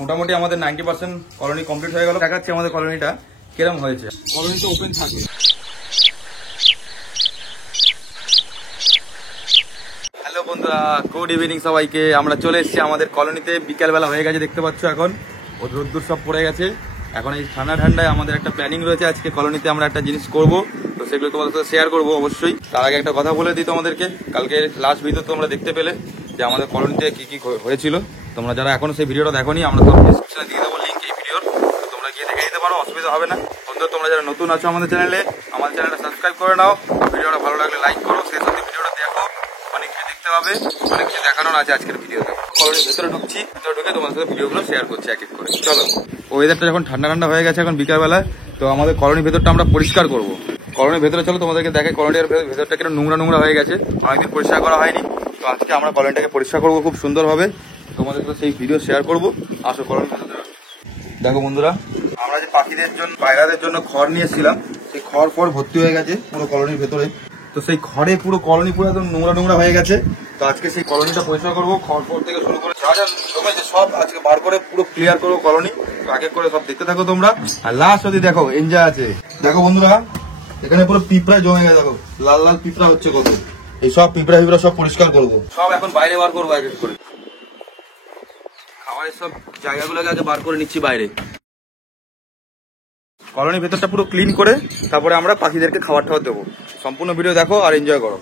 মোটামুটি আমাদের 90% colony complete হয়ে গেল। দেখাচ্ছি আমাদের কলোনিটা কিরকম হয়েছে। কলোনি তো ওপেন থাকে। হ্যালো বন্ধুরা, গুড ইভিনিং সবাইকে। আমরা চলে এসেছি আমাদের কলোনিতে। বিকালবেলা হয়ে গেছে, দেখতে পাচ্ছ এখন রোদ্দুর সব পড়ে গেছে। এখন এই ঠান্ডায় আমাদের একটা প্ল্যানিং রয়েছে, আজকে কলোনিতে আমরা একটা জিনিস করব, তো সেগুলো তোমাদের সাথে শেয়ার করবো অবশ্যই। তার আগে একটা কথা বলে দিই তোমাদেরকে, কালকে লাস্ট ভিডিও তোমরা দেখতে পেলে যে আমাদের কলোনিতে কি কি হয়েছিল। তোমরা যারা এখনো সেই ভিডিওটা দেখোনি, আমরা তো ডিসক্রিপশনে দিয়ে দেবো লিঙ্ক এই ভিডিওর, তোমরা গিয়ে দেখে নিতে পারো, অসুবিধা হবে না। বন্ধুরা, তোমরা যারা নতুন আছো আমাদের চ্যানেলে, আমাদের চ্যানেলটা সাবস্ক্রাইব করে নাও। ভিডিওটা ভালো লাগলে লাইক করো, সেই সাথে ভিডিওটা দেখো, অনেক কিছু দেখতে পাবে, অনেক কিছু দেখানোর আছে আজকের ভিডিওতে। কলোনির ভেতরে ঢুকছি, ভেতরে ঢুকে তোমাদের সাথে ভিডিওগুলো শেয়ার করছি এক এক করে। চলো, ওয়েদারটা যখন ঠান্ডা হয়ে গেছে এখন বিকালবেলা, তো আমাদের কলোনির ভেতরটা আমরা পরিষ্কার করবো। কলোনির ভেতরে চলো তোমাদেরকে দেখে কলোনির ভেতরটা কিরকম নোংরা হয়ে গেছে, অনেকদিন পরিষ্কার করা হয়নি। তো আজকে আমরা কলোনিটাকে পরিষ্কার করবো খুব সুন্দরভাবে, তোমাদের সাথে সেই ভিডিও শেয়ার করবো। আসো কলোনির ভেতরে। দেখো বন্ধুরা, আমরা যে পাখিদের জন্য, পায়রাদের জন্য খড় নিয়ে এসেছিলাম, সেই খড় ভর্তি হয়ে গেছে পুরো কলোনির ভেতরে। তো সেই খড়ে পুরো কলোনি পুরো একদম নোংরা হয়ে গেছে। তো আজকে সেই কলোনিটা পরিষ্কার করবো, খড় থেকে শুরু করে যা জমেছে সব আজকে বার করে পুরো ক্লিয়ার করবো কলোনি। তো এক এক করে সব দেখতে থাকো তোমরা, আর লাস্ট যদি দেখো এনজয় আছে। দেখো বন্ধুরা, এখানে পুরো পিঁপড়া জমে গেছে, দেখো লাল পিঁপড়া হচ্ছে কত। এই সব পিঁপড়া সব পরিষ্কার করবো, সব এখন বাইরে বার করবো এক এক করে। খাবারের সব জায়গাগুলোকে আগে বার করে নিচ্ছি বাইরে। কলোনির ভেতরটা পুরো ক্লিন করে তারপরে আমরা পাখিদেরকে খাবার দেবো। সম্পূর্ণ ভিডিও দেখো আর এনজয় করো।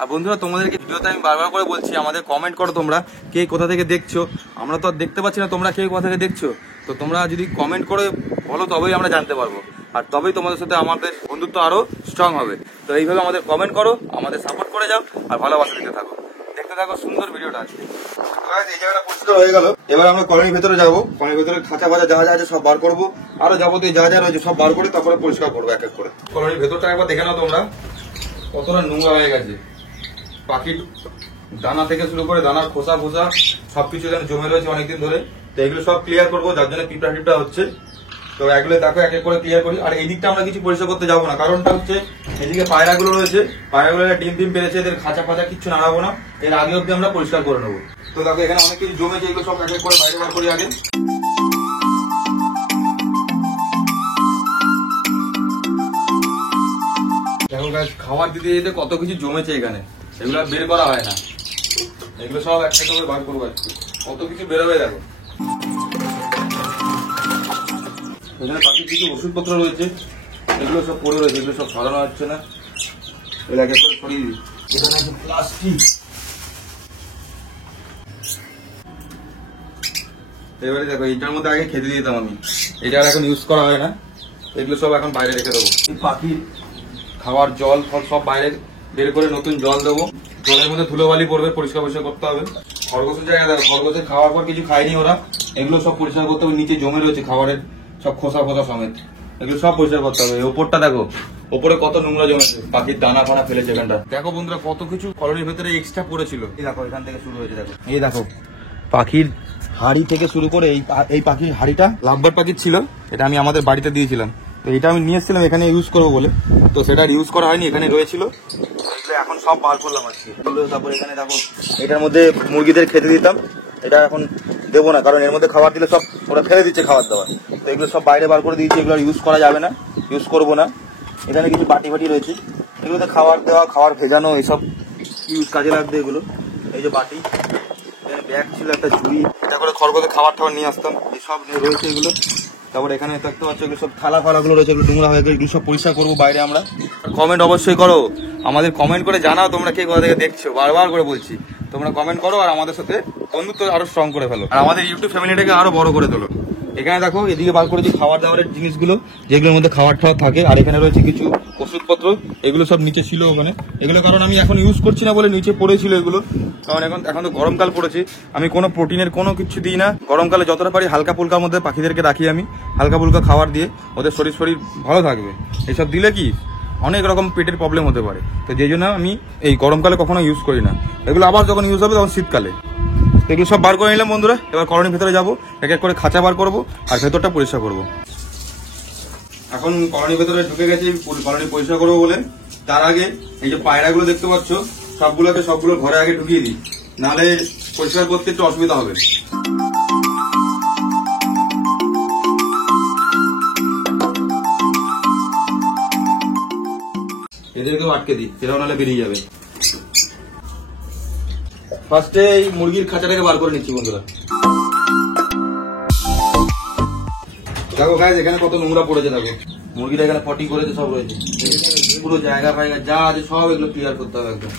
আর বন্ধুরা, তোমাদেরকে ভিডিওতে আমি বারবার করে বলছি, আমাদের কমেন্ট করো তোমরা কে কোথা থেকে দেখছো। আমরা তো আর দেখতে পাচ্ছি না তোমরা কে কোথা থেকে দেখছো। তো তোমরা যদি কমেন্ট করে বলো তবেই আমরা জানতে পারবো, আর তবেই তোমাদের সাথে আমাদের বন্ধুত্ব আরো স্ট্রং হবে। তো এইভাবে আমাদের কমেন্ট করো, আমাদের সাপোর্ট করে যাও, আর ভালোবাসা দিতে থাকো। দেখতে থাকো সুন্দর ভিডিওটা আজকে। এই জায়গাটা পরিষ্কার হয়ে গেল, এবার আমরা কলোনির ভেতরে যাবো। কলোনির ভেতরে খাঁচা ফাঁচা যা আছে সব বার করবো, আরো যাবতীয় যা রয়েছে সব বার করে তারপরে পরিষ্কার করবো এক এক করে। কলোনির ভেতরটা একবার দেখে নাও তোমরা, কতটা নোংরা হয়ে গেছে। পাখির দানা থেকে শুরু করে দানার খোসা সবকিছু এখানে জমে রয়েছে অনেকদিন ধরে। তো এগুলো সব ক্লিয়ার করবো, যার জন্য পিঁপড়া হচ্ছে। তো এগুলো দেখো এক এক করে ক্লিয়ার করি। আর এই দিকটা আমরা কিছু পরিষ্কার করতে যাবো না, কারণটা হচ্ছে এদিকে পায়রাগুলো রয়েছে, পায়রাগুলো ডিম পেরেছে, এদের খাঁচা ফাঁচা কিছু নাড়াবো না, এর আগে অব্দি আমরা পরিষ্কার করে নেবো। তো দেখো এখানে অনেক কিছু জমেছে, এগুলো সব এক এক করে বাইরে বার করি আগে। দেখো গাছ, খাবার দিতে যেতে কত কিছু জমেছে এখানে, এগুলো বের করা হয় না, এগুলো সব একটা করে বার করবো আজকে। কত কিছু বেরোবে দেখো। এখানে পাখির কিছু ওষুধপত্র রয়েছে, এগুলো সব পড়ে রয়েছে, এগুলো সব সরানো হচ্ছে না, এগুলো এক এক করে সরিয়ে দিই। এখানে আছে প্লাস্টিক। এবারে দেখো, এইটার মধ্যে আগে খেতে দিতাম আমি, এটা আর এখন ইউজ করা হয় না, এগুলো সব এখন বাইরে রেখে দেবো। পাখির খাওয়ার জল ফল সব বাইরে বের করে নতুন জল দেবো। জলের মধ্যে ধুলোবালি পড়বে, পরিষ্কার করতে হবে। খরগোশের জায়গা দেখো, খরগোশের খাওয়ার পর কিছু খায়নি ওরা, এগুলো সব পরিষ্কার করতে হবে। নিচে জমে রয়েছে খাবারের সব খোসা সমেত, এগুলো সব পরিষ্কার করতে হবে। ওপরটা দেখো, ওপরে কত নোংরা জমেছে, পাখির দানা ফানা ফেলেছে এখানটা। দেখো বন্ধুরা, কত কিছু কলোনির ভেতরে এক্সট্রা পড়েছিল। এই দেখো, এখান থেকে শুরু হয়েছে, দেখো এই দেখো পাখির হাড়ি থেকে শুরু করে এই পাখির হাড়িটা লাভবার পাখির ছিল, এটা আমি আমাদের বাড়িতে দিয়েছিলাম। তো এটা আমি নিয়ে এসেছিলাম এখানে ইউজ করবো বলে, তো সেটা ইউজ করা হয়নি, এখানে রয়েছিল। এগুলো এখন সব বার করলাম আজকে। তারপর এখানে দেখো, এটার মধ্যে মুরগিদের খেতে দিতাম, এটা এখন দেবো না, কারণ এর মধ্যে খাবার দিলে সব ওরা ফেলে দিচ্ছে খাবার দাবার। তো এগুলো সব বাইরে বার করে দিয়েছি, এগুলো ইউজ করা যাবে না, ইউজ করবো না। এখানে কিছু বাটি রয়েছে, এগুলোতে খাবার দেওয়া, খাবার ভেজানো, এইসব ইউজ কাজে লাগবে এগুলো। এই যে বাটি, এখানে ব্যাগ ছিল, একটা ঝুড়ি, এটা করে খড়গোশের খাবার নিয়ে আসতাম, এই সব রয়েছে এগুলো। তারপর এখানে দেখতে পাচ্ছ এগুলো সব থালাগুলো রয়েছে, এগুলো নোংরা হয়ে গেলে এগুলো সব পরিষ্কার করবো বাইরে আমরা। কমেন্ট অবশ্যই করো, আমাদের কমেন্ট করে জানাও তোমরা কে কোথা থেকে দেখছো, বারবার করে বলছি তোমরা কমেন্ট করো, আর আমাদের সাথে বন্ধুত্ব আরো স্ট্রং করে ফেলো, আর আমাদের ইউটিউব ফ্যামিলিটাকে আরো বড় করে তোলো। এখানে দেখো, এদিকে বার করেছি খাবার দাবারের জিনিসগুলো, যেগুলোর মধ্যে খাবার থাকে, আর এখানে রয়েছে কিছু ওষুধপত্র, এগুলো সব নিচে ছিল ওখানে। এগুলো কারণ আমি এখন ইউজ করছি না বলে নিচে পড়েছিল এগুলো, কারণ এখন তো গরমকাল পড়েছে, আমি কোনো প্রোটিনের কোনো কিছু দিই না। গরমকালে যতটা পারি হালকা ফুলকার মধ্যে পাখিদেরকে রাখি আমি, হালকা ফুলকা খাবার দিয়ে ওদের শরীর ভালো থাকবে। এইসব দিলে কি অনেক রকম পেটের প্রবলেম হতে পারে, তো যেই জন্য আমি এই গরমকালে কখনো ইউজ করি না। এগুলো আবার যখন ইউজ হবে তখন শীতকালে। এগুলো সব বার করে নিলাম বন্ধুরা, এবার কলোনির ভেতরে যাবো, এক এক করে খাঁচা বার করবো আর ভেতরটা পরিষ্কার করবো। এখন কলোনির ভেতরে ঢুকে গেছি কলোনি পরিষ্কার করবো বলে। তার আগে এই যে পায়রাগুলো দেখতে পাচ্ছ, সবগুলো ঘরে আগে ঢুকিয়ে দিই, নাহলে পরিষ্কার করতে একটু অসুবিধা হবে। এদেরকেও আটকে দিই, সেটাও নাহলে বেরিয়ে যাবে। ফার্স্টে এই মুরগির খাঁচাটাকে বার করে নিচ্ছি বন্ধুরা। দেখো গাইস এখানে কত নোংরা পড়েছে, দেখো মুরগিটা এখানে পটি করেছে, সব রয়েছে, পুরো জায়গা ফায়গা যা আছে সব এগুলো ক্লিয়ার করতে হবে একদম।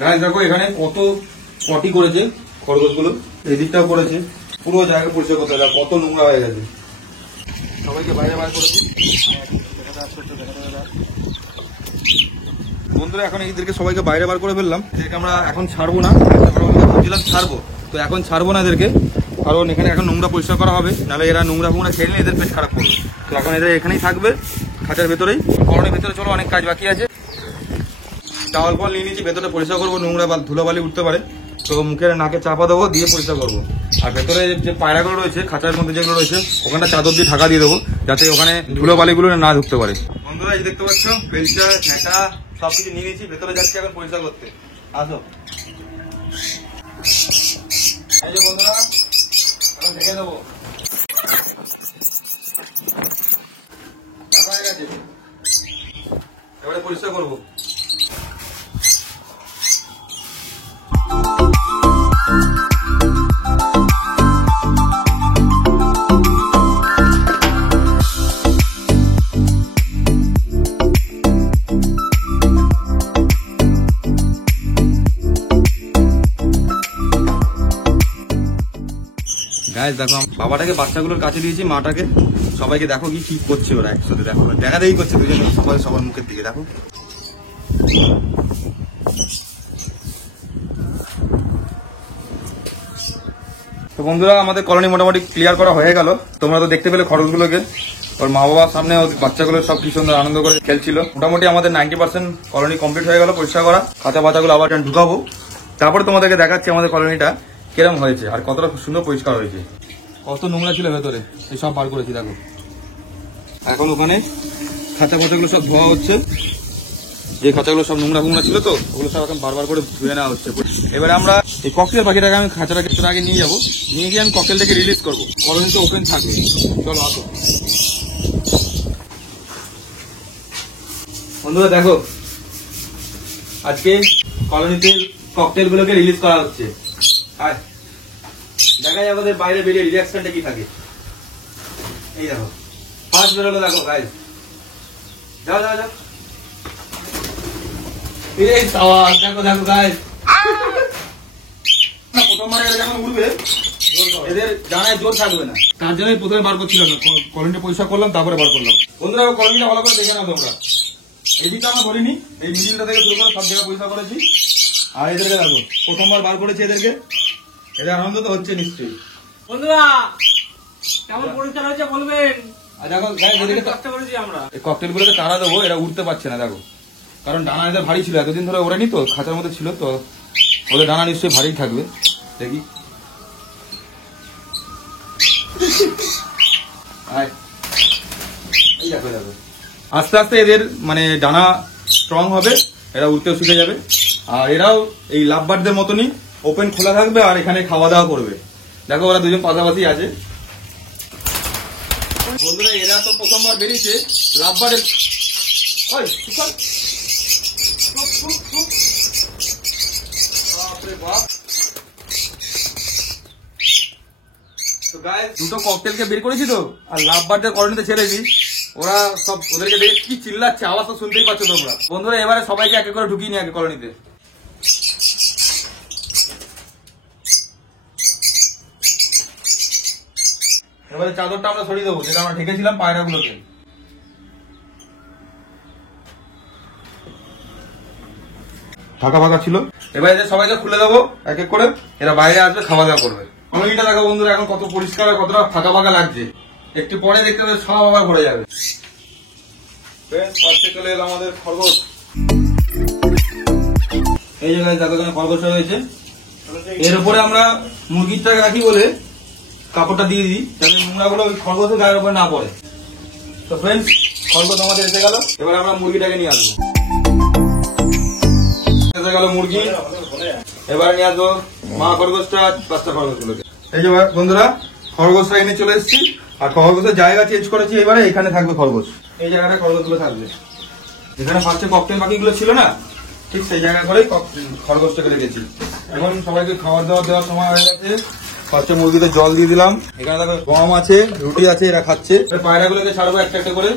গাইস দেখো এখানে কত পটি করেছে খরগোশগুলো, এই দিকটাও করেছে, পুরো জায়গা পরিষ্কার করতে হবে, কত নোংরা হয়ে গেছে। সবাইকে বাইরে বার করেছি বন্ধুরা। এখন এদেরকে সবাইকে বাইরে বার করে ফেললাম, এদেরকে আমরা এখন ছাড়বো না, ভাবছিলাম ছাড়বো, তো এখন ছাড়বো না এদেরকে, কারণ এখানে এখন নোংরা পরিষ্কার করা হবে, নাহলে এরা নোংরা ফোংরা খেলে এদের পেট খারাপ করবে। তো এখন এদের এখানেই থাকবে খাঁচার ভেতরেই। কলোনির ভেতরে চলো, অনেক কাজ বাকি আছে। চাওয়াল ফল নিয়ে নিয়েছি, ভেতরে পরিষ্কার করবো, নোংরা বা ধুলোবালি উঠতে পারে, তো মুখের নাকে চাপা দেবো, দিয়ে পরিষ্কার করবো। আর ভেতরে যে পায়রাগুলো রয়েছে খাঁচার মধ্যে যেগুলো রয়েছে, ওখানটা চাদর দিয়ে ঢাকা দিয়ে দেবো, যাতে ওখানে ধুলোবালিগুলো না ঢুকতে পারে। বন্ধুরা এই দেখতে পাচ্ছ বেলচা ঝেঁটা সবকিছু নিয়ে নিয়েছি, ভেতরে যাচ্ছি এখন পরিষ্কার করতে। আসো এই যে বন্ধুরা, এখন ঢেকে দেবো, হয়ে গেছে, এবারে পরিষ্কার করবো। গাইস দেখো বাবাটাকে বাচ্চাগুলোর কাছে দিয়েছি, মাটাকে, সবাইকে দেখো কি করছে ওরা একসাথে, দেখো দেখা দেখি করছে দুজনে, সবাই সবার মুখের দিকে দেখো। তো বন্ধুরা আমাদের কলোনি মোটামুটি ক্লিয়ার করা হয়ে গেল। তোমরা তো দেখতে পেলে খরচগুলোকে, ওর মা বাবার সামনে বাচ্চাগুলো সব কি সুন্দর আনন্দ করে খেলছিল। মোটামুটি আমাদের 90% কলোনি কমপ্লিট হয়ে গেল পরিষ্কার করা, খাঁচা বাচ্চাগুলো আবার ঢুকাবো, তারপরে তোমাদেরকে দেখাচ্ছি আমাদের কলোনিটা কিরম হয়েছে আর কতটা সুন্দর পরিষ্কার হয়েছে। কত নোংরা ছিল ভেতরে, এই সব বার করেছি দেখো। এখন ওখানে খাঁচা খাঁচাগুলো সব ধোয়া হচ্ছে, যে খাঁচাগুলো সব নোংরা ফোংরা ছিল, তো ওগুলো সব এখন বারবার করে ধুয়ে নেওয়া হচ্ছে। এবারে আমরা এই ককটেল পাখিটাকে আমি খাঁচাটা কিছুটা আগে নিয়ে যাবো, নিয়ে গিয়ে আমি ককটেলটাকে রিলিজ করবো, কলোনি তো ওপেন থাকবে। চলো আসো বন্ধুরা, দেখো আজকে কলোনিতে ককটেল গুলোকে রিলিজ করা হচ্ছে। দেখা যায় আমাদের বাইরে বেরিয়ে রিঅ্যাকশনটা কি থাকে। এই দেখো ফার্স্ট বেরোলো, দেখো গাইস, যাও যাও যাও, এই সাওয়াল দেখো দেখো গাইস, প্রথমবার এরা যখন উঠবে এদের ডানায় জোর থাকবে না, তার জন্যই প্রথমে বার করছিলাম না, কলোনিটা পরিষ্কার করলাম তারপরে বার করলাম। বন্ধুরা কলোনিটা ভালো করে দেখে নাও তোমরা, এদিকটা আমরা ধরিনি, এই মিডিলটা থেকে শুরু করে সব জায়গায় পরিষ্কার করেছি। আর এদেরকে দেখো প্রথমবার বার করেছি এদেরকে, এদের আনন্দ তো হচ্ছে নিশ্চয়ই। বন্ধুরা কেমন পরিষ্কার হয়েছে বলবেন। দেখো কষ্ট করেছি আমরা, এই ককটেল গুলোকে তাড়া দেবো, এরা উঠতে পারছে না দেখো, কারণ ডানা এদের ভারী ছিল, এতদিন ধরে ওড়েনি তো, খাঁচার মধ্যে ছিল তো, ওদের ডানা নিশ্চয়ই ভারী থাকবে। দেখি এই দেখো দেখো, আস্তে আস্তে এদের মানে ডানা স্ট্রং হবে, এরা উঠতেও শিখে যাবে। আর এরাও এই লাভবার্ডদের মতনই ওপেন খোলা থাকবে আর এখানে খাওয়া দাওয়া করবে। দেখো ওরা দুজন পাশাপাশি আছে। বন্ধুরা এরা তো প্রথমবার বেরিয়েছে, লাভবার্ডের দুটো ককটেলকে বের করেছি তো, আর লাভবার্ডদের কলোনিতে ছেড়েছি, ওরা সব ওদেরকে দেখে কি চিল্লাচ্ছে, আওয়াজ তো শুনতেই পাচ্ছ তোমরা। বন্ধুরা এবারে সবাইকে এক এক করে ঢুকিয়ে নিয়ে আগে কলোনিতে। এবারে চাদরটা আমরা সরিয়ে দেবো, যেটা আমরা ঢেকেছিলাম পায়রাগুলোকে। ফাঁকা ফাঁকা ছিল, এবার এদের সবাইকে খুলে দেবো এক এক করে, এরা বাইরে আসবে খাওয়া দাওয়া করবে। কলোনিটা দেখো বন্ধুরা এখন কত পরিষ্কার আর কতটা ফাঁকা ফাঁকা লাগছে, একটু পরে দেখতে পাবে সব আবার ভরে যাবে। চলে এলো আমাদের খরগোশ, এই জায়গায় দেখো এখানে খরগোশ রয়েছে, এর উপরে আমরা মুরগিটাকে রাখি বলে কাপড়টা দিয়ে দিই, যাতে নোংরাগুলো ওই খরগোশের গায়ের উপরে না পড়ে। তো ফ্রেন্ডস খরগোশ আমাদের এসে গেল, এবার আমরা মুরগিটাকে নিয়ে আসবো। এসে গেল মুরগি, এবার নিয়ে আসবো মা খরগোশটা বাচ্চা খরগোশগুলোকে। এই যে বন্ধুরা খরগোশটা এনে চলে এসেছি, আর খরগোশের জায়গা চেঞ্জ করেছি। এবারে এখানে থাকবে খরগোশ, এই জায়গাটা খরগোশগুলো থাকবে। যেখানে ফার্স্টে ককটেল পাখিগুলো ছিল না, ঠিক সেই জায়গা করেই খরগোশটাকে রেখেছি। এখন সবাইকে খাবার দাবার দেওয়ার সময় হয়ে গেছে। ফার্স্টে মুরগিতে জল দিয়ে দিলাম, এখানে দেখো গম আছে, রুটি আছে, এরা খাচ্ছে। পায়রাগুলোকে ছাড়বো একটা একটা করে,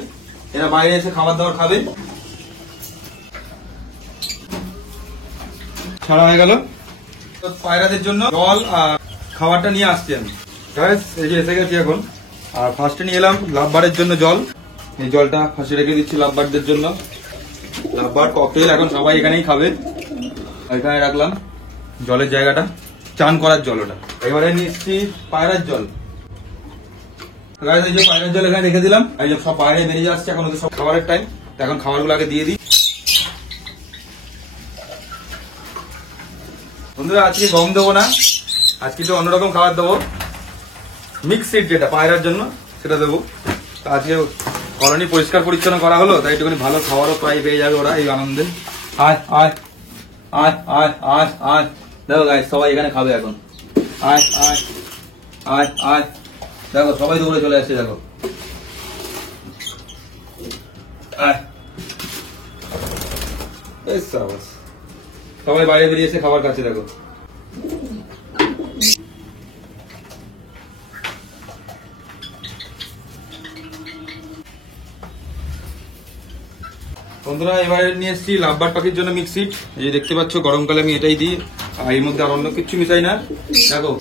এরা বাইরে এসে খাবার দাবার খাবে। ছাড়া হয়ে গেল। পায়রাদের জন্য জল আর খাবারটা নিয়ে আসছি আমি। এই যে এসে গেছি এখন। আর ফার্স্টে নিয়ে এলাম লাভবারের জন্য জল, এই জলটা ফার্স্টে রেখে দিচ্ছি লাভবারদের জন্য। লাভবার ককটেল এখন সবাই এখানেই খাবে, এখানে রাখলাম জলের জায়গাটা, চান করার জল ওটা। এবারে নিয়ে এসছি পায়রার জল। এই যে পায়রার জল এখানে রেখে দিলাম। এই যে সব পায়রা বেরিয়ে আসছে, এখন ওদের সব খাবারের টাইম। এখন খাবারগুলো আগে দিয়ে দিই। বন্ধুরা আজকে গম দেবো না, আজকে একটু অন্যরকম খাবার দেবো। মিক্স সিড যেটা পায়রার জন্য সেটা দেবো। আজকে কলোনি পরিষ্কার পরিচ্ছন্ন করা হলো, তাই একটুখানি ভালো খাবারও প্রায় পেয়ে যাবে ওরা এই আনন্দে। আয় আয় আয় আয় আয় আয়, দেখো গাইস সবাই এখানে খাবে এখন। আয় আয় আয় আয়, দেখো সবাই দৌড়ে চলে আসছে, দেখো আয়। সবাই বাইরে বেরিয়ে এসে খাবার খাচ্ছে, দেখো। বন্ধুরা এবারে নিয়ে এসেছি লাভবার পাখির জন্য মিক্সিট। এই যে দেখতে পাচ্ছ গরমকালে আমি এটাই দিই, আর এর মধ্যে আর অন্য কিছু মিশাই না। দেখো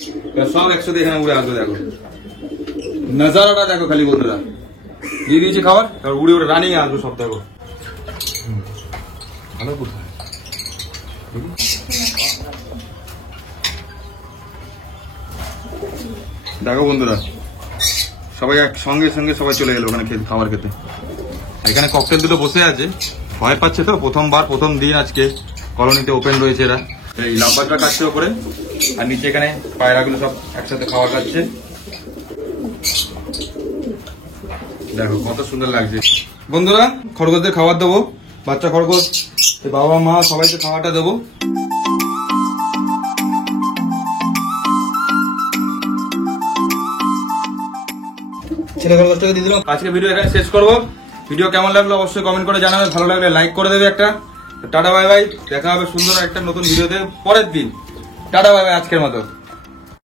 সব একসাথে এখানে উড়ে আসবে, দেখো নজারাটা দেখো খালি। বন্ধুরা দিয়ে দিয়েছি খাবার, উড়ে উড়ে রানিং আসবে সব, দেখো ভালো কোথায়। দেখো বন্ধুরা সবাই সঙ্গে সঙ্গে সবাই চলে গেল ওখানে খাবার খেতে। এখানে ককটেল দুটো বসে আছে, ভয় পাচ্ছে তো, প্রথম দিন আজকে কলোনিতে ওপেন রয়েছে এরা। এই লাভবারটা খাচ্ছে ওপরে, আর নিচে এখানে পায়রাগুলো সব একসাথে খাবার খাচ্ছে। দেখো কত সুন্দর লাগছে। বন্ধুরা খরগোশদের খাবার দেবো, বাচ্চা খরগোশ, বাবা মা সবাইকে খাওয়াটা দেবো। ছেলে খরগোশটাকে দিয়ে দিলাম। আজকে ভিডিও এখানে শেষ করবো। ভিডিও কেমন লাগলো অবশ্যই কমেন্ট করে জানাবে, ভালো লাগলে লাইক করে দেবে একটা। টাটা বাই বাই, দেখা হবে সুন্দর একটা নতুন ভিডিওতে পরের দিন। টাটা বাই বাই আজকের মতো।